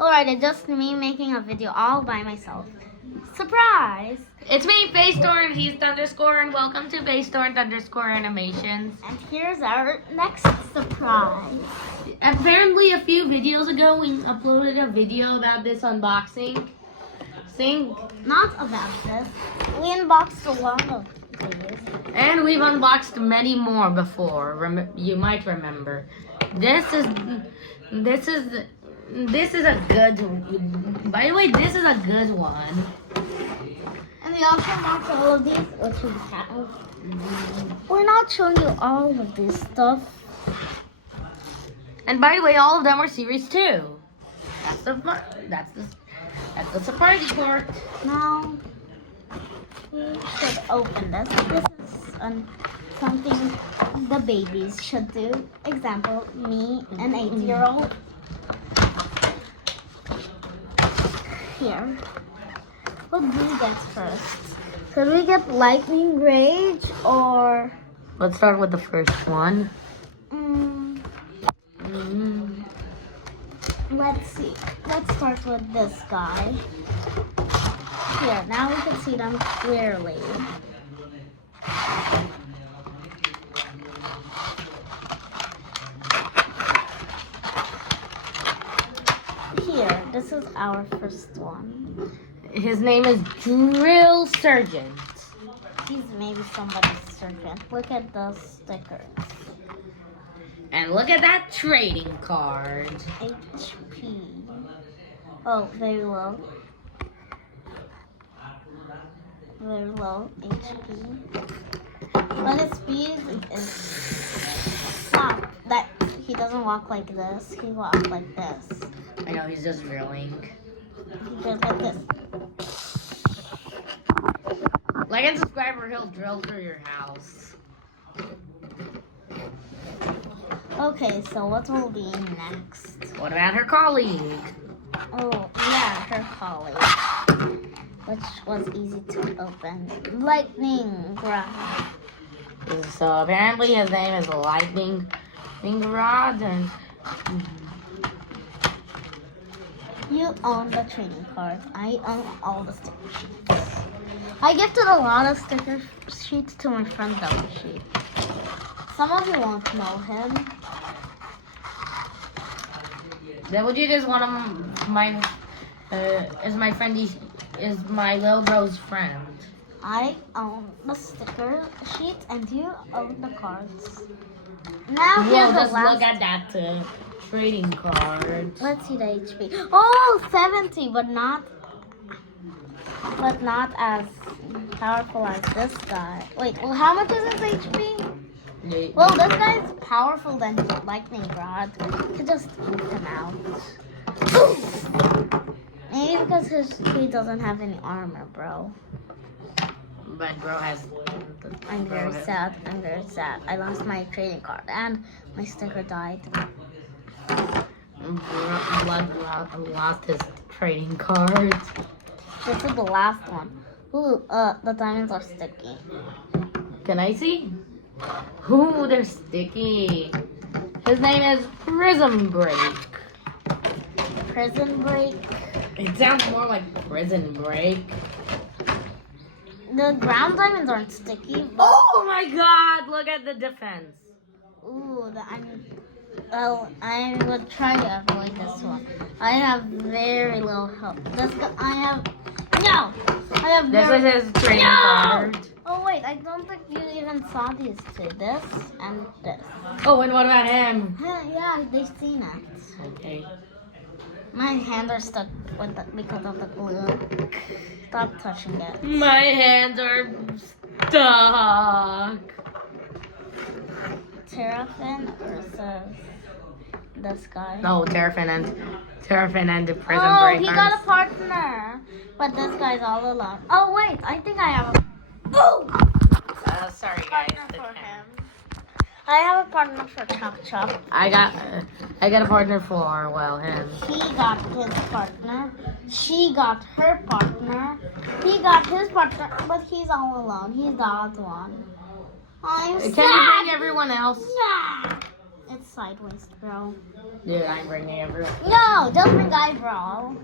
Alright, it's just me making a video all by myself. Surprise! It's me, Baystorm, and he's Thunderscore, and welcome to Baystorm Thunderscore Animations. And here's our next surprise. Apparently, a few videos ago, we uploaded a video about this unboxing. Not about this. We unboxed a lot of these. And we've unboxed many more before. You might remember. This is a good. By the way, this is a good one. And we also unboxed all of these, which we have. We're not showing you all of this stuff. And by the way, all of them are series 2. That's the surprise part. Now we should open this. This is something the babies should do. Example, me, an 8-year-old. Here. What do we get first? Could we get Lightning Rage or? Let's start with the first one. Let's see. Let's start with this guy. Here, now we can see them clearly. Here, this is our first one. His name is Drill Sergeant. He's maybe somebody's sergeant. Look at the stickers. And look at that trading card. HP. Oh, very low. Very low HP. But his speed is stop. That he doesn't walk like this. He walks like this. I know, he's just drilling. He goes like this. Like and subscribe or he'll drill through your house. Okay, so what will be next? What about her colleague? Oh, yeah, her colleague. Which was easy to open. Lightning Rod. So apparently his name is Lightning Rod, and You own the trading card. I own all the sticker sheets. I gifted a lot of sticker sheets to my friend Double. Some of you won't know him. WG is one of my is my friend. Is my little bro's friend. I own the sticker sheets and you own the cards. Now here's Well, the just last. look at that trading card. Let's see the HP. Oh, 70, but not as powerful as this guy. Wait, well, how much is his HP? Well, this guy's powerful than Lightning Rod. You could just keep him out. Maybe because he doesn't have any armor, bro. But bro has. I'm very sad. I'm very sad. I lost my trading card and my sticker died. Blood lost his trading card. This is the last one. Ooh, the diamonds are sticky. Can I see? Ooh, they're sticky. His name is Prism Break. Prison Break. It sounds more like Prison Break. The ground diamonds aren't sticky. Oh my God! Look at the defense. Ooh, I would try to avoid this one. I have very low health. This guy, I have This very... is his trading card. Oh wait, I don't think you even saw these two. This and this. Oh, and what about him? Yeah, they've seen it. Okay. My hands are stuck because of the glue. Stop touching it. My hands are stuck. Terrafin versus this guy. No, Terrafin and the Prison Oh, Breakers. he got a partner. But this guy's all alone. Oh, wait. I think I have a... Oh! Sorry, guys. Partner for him. I have a partner for Chop Chop. I got a partner for, well, him. He got his partner. She got her partner. He got his partner, but he's all alone. He's the odd one. I'm sad. Can you bring everyone else? Nah. It's sideways, bro. Dude, I'm bringing everyone. No, don't bring eyebrow.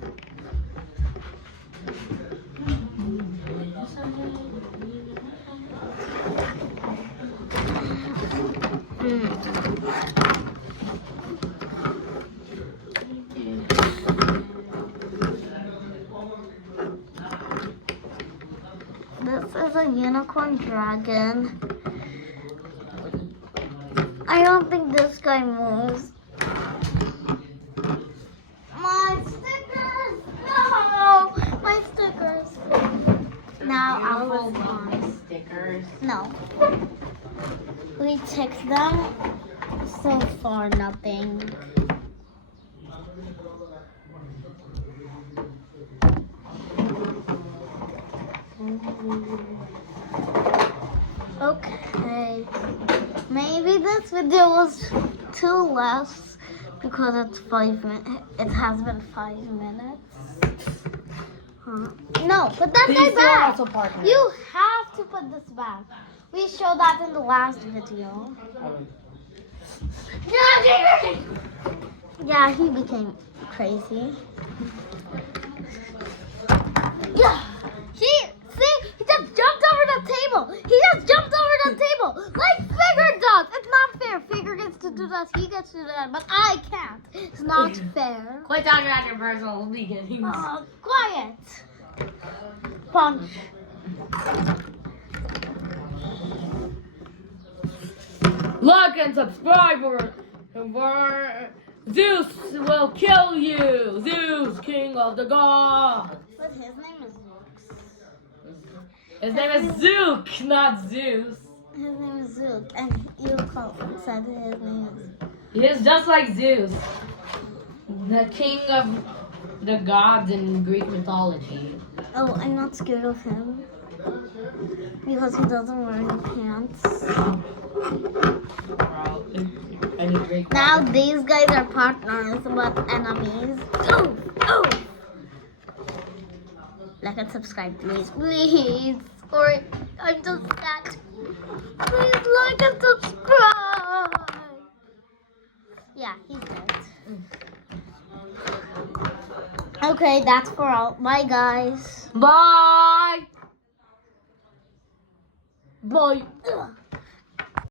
This is a unicorn dragon. I don't think this guy moves. My stickers! No! My stickers. Now I'll My stickers. No. We checked them. So far, nothing. Okay. Maybe this video was too less because it's 5 minutes. It has been 5 minutes. Huh? No, put that guy back. You have to put this back. We showed that in the last video. Yeah, he became crazy. Yeah. He just jumped over the table. He just jumped over the table. Like Figure does. It's not fair. Figure gets to do that. He gets to do that. But I can't. It's not fair. Quit talking about your personal beginnings. Quiet. Punch. Like and subscribe for Zeus will kill you. Zeus, king of the gods. But his name is His name is Zook, not Zeus. His name is Zook, and you said his name is. He is just like Zeus, the king of the gods in Greek mythology. Oh, I'm not scared of him because he doesn't wear any pants. Now these guys are partners but enemies. Oh, oh! Like and subscribe, please, please. Or I'm just scared. Please like and subscribe. Yeah, he's dead. Okay, that's for all. Bye, guys. Bye. Bye. Ugh.